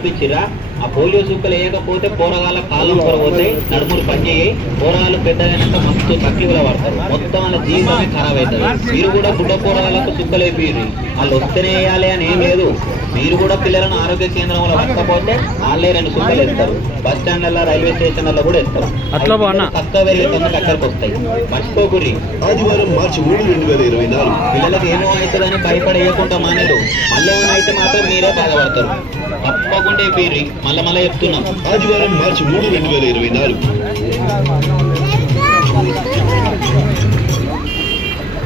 వేయించిరా ఆ పోలియో సుక్కలు వేయకపోతే పోరగాళ్ళ కాలం పోతాయి నడుములు పనిచేయి పోరగాళ్ళు పెద్దగైనాక మస్తు తక్లీఫులు పడతారు. మొత్తం వాళ్ళ జీవితమే ఖరాబ్ అవుతుంది మీరు కూడా బుడ్డ పోరగాళ్ళకు సుక్కలు వేపిర్రి. వాళ్ళు వస్తేనే వేయాలి అని ఏం లేదు. మీరు కూడా పిల్లలను ఆరోగ్య కేంద్రంలో పట్టకపోతే వాళ్ళే రెండు సుక్కలు వేస్తారు. బస్ స్టాండ్లలో రైల్వే స్టేషన్లలో కూడా వేస్తారు. తక్కువ పెరిగే తొందరగా అక్కడికి వస్తాయి. మర్చిపోకుర్రి. ఆదివారం మార్చి మూడు రెండు వేల ఇరవై నాలుగు. పిల్లలకు ఏమో అవుతుందని భయపడేయకుండా మానేరు. మళ్ళీ ఏమైనా అయితే మాత్రం మీరే బాధపడతారు. బాగుండే పేరు. మళ్ళా మళ్ళా చెప్తున్నాం. ఆదివారం మార్చి మూడు రెండు వేల ఇరవై నాలుగు.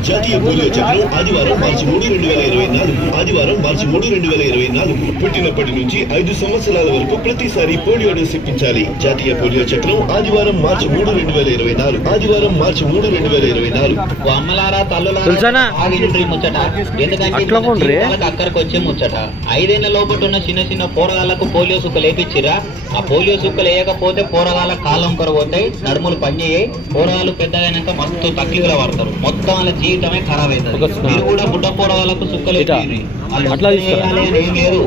జాతీయ పోలియో చక్రం ఆదివారం మార్చి మూడు రెండు వేల ఇరవై నాలుగు. ఆదివారం మార్చి మూడు రెండు వేల ఇరవై నాలుగు. పుట్టినప్పటి నుంచి ఐదు సంవత్సరాల వరకు ప్రతిసారి పోలియో డోస్ ఇప్పించాలి జాతీయ పోలియో చక్రం ఆదివారం మార్చి మూడు రెండు వేల ఇరవై నాలుగు. ఆదివారం మార్చి మూడు రెండు వేల ఇరవై నాలుగు. అమ్మలారా తల్లులారా ముచ్చట. ఎందుకంటే అక్కడికి వచ్చే ముచ్చట. ఐదేళ్ళ లోపల ఉన్న చిన్న చిన్న పోరగాళ్ళకు పోలియో సుక్కలు వేపించిరా ఆ పోలియో సుక్కలు వేయకపోతే పోరగాళ్ళ కాలం కొరబోతాయి నడుములు పనిచేయి పోరగాళ్ళు పెద్దగైనాక మస్తు తక్లీఫులు పడతారు. మొత్తం వాళ్ళ జీవితమే ఖరాబ్ అవుతుంది. మీరు కూడా బుడ్డ పోరగాళ్ళకు సుక్కలు అట్లా లేదు.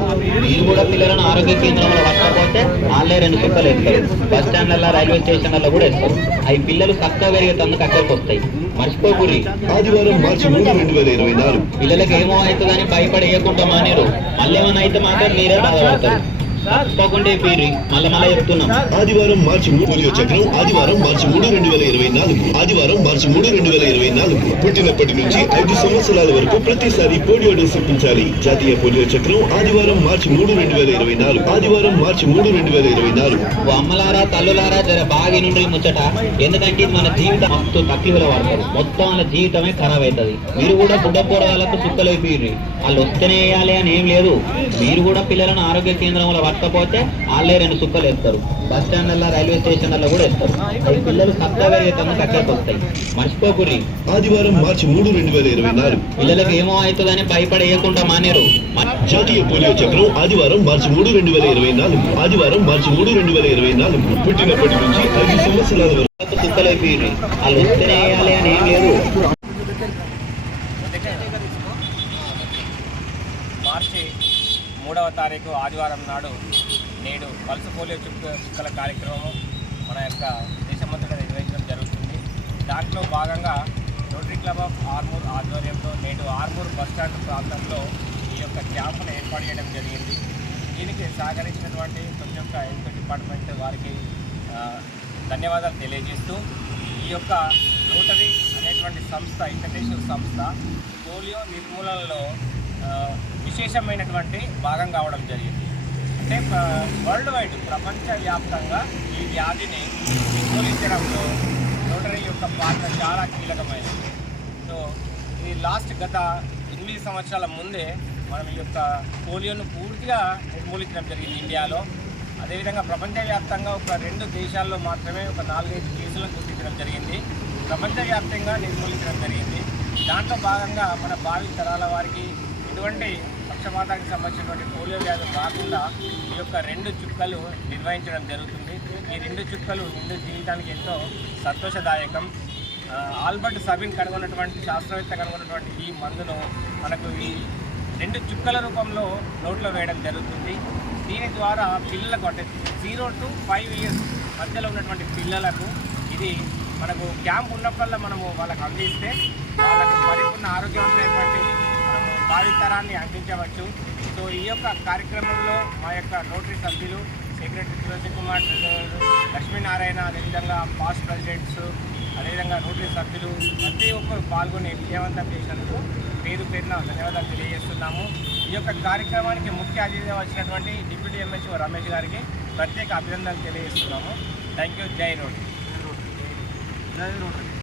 మీరు కూడా పిల్లలను ఆరోగ్య కేంద్రంలో పట్టకపోతే వాళ్ళే రెండు సుక్కలు వేస్తారు. బస్ స్టాండ్లలో రైల్వే స్టేషన్లలో కూడా వేస్తారు. అవి పిల్లలు చక్కగా పెరిగేటందుకు అక్కడికి వస్తాయి. మర్చిపోకుర్రి ఆదివారం మార్చి మూడు రెండు వేల ఇరవై నాలుగు. పిల్లలకి ఏమో అవుతుందని భయపడేయకుండా మానేరు. మళ్ళీ ఏమైనా అయితే మాత్రం మీరే బాధపడతారు. తప్పకుండా పీరి మళ్ళీ మళ్ళీ చెప్తున్నాం. ఆదివారం మార్చి మూడు పోలియో చక్రం ఆదివారం మార్చి మూడు రెండు వేల ఇరవై నాలుగు. ఆదివారం మార్చి మూడు రెండు వేల ఇరవై నాలుగు. పుట్టినప్పటి నుంచి ఐదు సంవత్సరాల వరకు ప్రతిసారి పోలియో డోస్ ఇప్పించాలి జాతీయ పోలియో చక్రం ఆదివారం మార్చి మూడు రెండు వేల ఇరవై నాలుగు. ఆదివారం మార్చి మూడు రెండు వేల ఇరవై నాలుగు. అమ్మలారా తల్లులారా జర బాగా నుండి ముచ్చట. ఎందుకంటే మన జీవితం మస్తు తక్కువలో పడతారు మొత్తం వాళ్ళ జీవితమే ఖరాబ్ అవుతుంది మీరు కూడా బుడ్డ పోరగాళ్ళకు సుక్కలు అయిపోయి వాళ్ళు వస్తేనే వేయాలి అని ఏం లేదు. మీరు కూడా పిల్లలను ఆరోగ్య కేంద్రంలో పట్టకపోతే వాళ్ళే రెండు సుక్కలు వేస్తారు బస్ స్టాండ్లలో రైల్వే స్టేషన్లలో కూడా వేస్తారు అవి పిల్లలు చక్కగా పెరిగేటందుకు అక్కడికి వస్తాయి. మర్చిపోకుర్రి. ఆదివారం మార్చి మూడు రెండు వేల ఇరవై నాలుగు. పిల్లలకు ఏమో అవుతుందని భయపడేయకుండా మానేరు. జాతీయ పోలియో చక్రం ఆదివారం మార్చి మూడు రెండు వేల ఇరవై నాలుగు. ఆదివారం మార్చి మూడు రెండు వేల ఇరవై నాలుగు. పుట్టినప్పటి నుంచి ఐదు సంవత్సరాల వరకు సుక్కలు అయిపోయి వాళ్ళు వస్తేనే వేయాలి అని ఏం లేదు. మార్చి మూడవ తారీఖు ఆదివారం నాడు నేడు పల్స్ పోలియో చుక్క చుక్కల కార్యక్రమం మన యొక్క దేశమంతటా నిర్వహించడం జరుగుతుంది. దాంట్లో భాగంగా రోటరీ క్లబ్ ఆఫ్ ఆర్మూర్ ఆధ్వర్యంలో నేడు ఆర్మూర్ బస్ స్టాండ్ ప్రాంతంలో ఈ యొక్క క్యాంపును ఏర్పాటు చేయడం జరిగింది. దీనికి సహకరించినటువంటి ప్రతి ఒక్క హెల్త్ డిపార్ట్మెంట్ వారికి ధన్యవాదాలు తెలియజేస్తూ ఈ యొక్క రోటరీ అనేటువంటి సంస్థ ఇంటర్నేషనల్ సంస్థ పోలియో నిర్మూలనలో విశేషమైనటువంటి భాగం కావడం జరిగింది. అంటే వరల్డ్ వైడ్ ప్రపంచవ్యాప్తంగా ఈ వ్యాధిని నిర్మూలించడంలో రోటరీ యొక్క పాత్ర చాలా కీలకమైనది. సో ఈ లాస్ట్ గత ఎనిమిది సంవత్సరాల ముందే మనం ఈ యొక్క పోలియోను పూర్తిగా నిర్మూలించడం జరిగింది ఇండియాలో. అదేవిధంగా ప్రపంచవ్యాప్తంగా ఒక రెండు దేశాల్లో మాత్రమే ఒక నాలుగైదు కేసులను గుర్తించడం జరిగింది. ప్రపంచవ్యాప్తంగా నిర్మూలించడం జరిగింది. దాంట్లో భాగంగా మన భావి తరాల వారికి ఎటువంటి పక్షపాతానికి సంబంధించినటువంటి పోలియో వ్యాధి రాకుండా ఈ యొక్క రెండు చుక్కలు నిర్వహించడం జరుగుతుంది. ఈ రెండు చుక్కలు నిండు జీవితానికి ఎంతో సంతోషదాయకం. ఆల్బర్ట్ సబిన్ కనుగొన్నటువంటి శాస్త్రవేత్త కనుగొన్నటువంటి ఈ మందును మనకు ఈ రెండు చుక్కల రూపంలో నోట్లో వేయడం జరుగుతుంది. దీని ద్వారా పిల్లలకు అంటే జీరో టు ఫైవ్ ఇయర్స్ మధ్యలో ఉన్నటువంటి పిల్లలకు ఇది మనకు క్యాంప్ ఉన్నప్పుడల్లా మనము వాళ్ళకు అందిస్తే వాళ్ళకు పరిపూర్ణ ఆరోగ్యవంతమైనటువంటి భావితరాన్ని అందించవచ్చు. సో ఈ యొక్క కార్యక్రమంలో మా యొక్క నోటరీ సభ్యులు సెక్రటరీ తులసి కుమార్ ట్రెజరర్ లక్ష్మీనారాయణ అదేవిధంగా పాస్ట్ ప్రెసిడెంట్స్ అదేవిధంగా నోటరీ సభ్యులు ప్రతి ఒక్కరు పాల్గొని విజయవంతం చేసినందుకు పేరు పేరున ధన్యవాదాలు తెలియజేస్తున్నాము. ఈ యొక్క కార్యక్రమానికి ముఖ్య అతిథిగా వచ్చినటువంటి డిప్యూటీ ఎంహెచ్ఓ రమేష్ గారికి ప్రత్యేక అభినందనలు తెలియజేస్తున్నాము. Thank you. జై రోడ్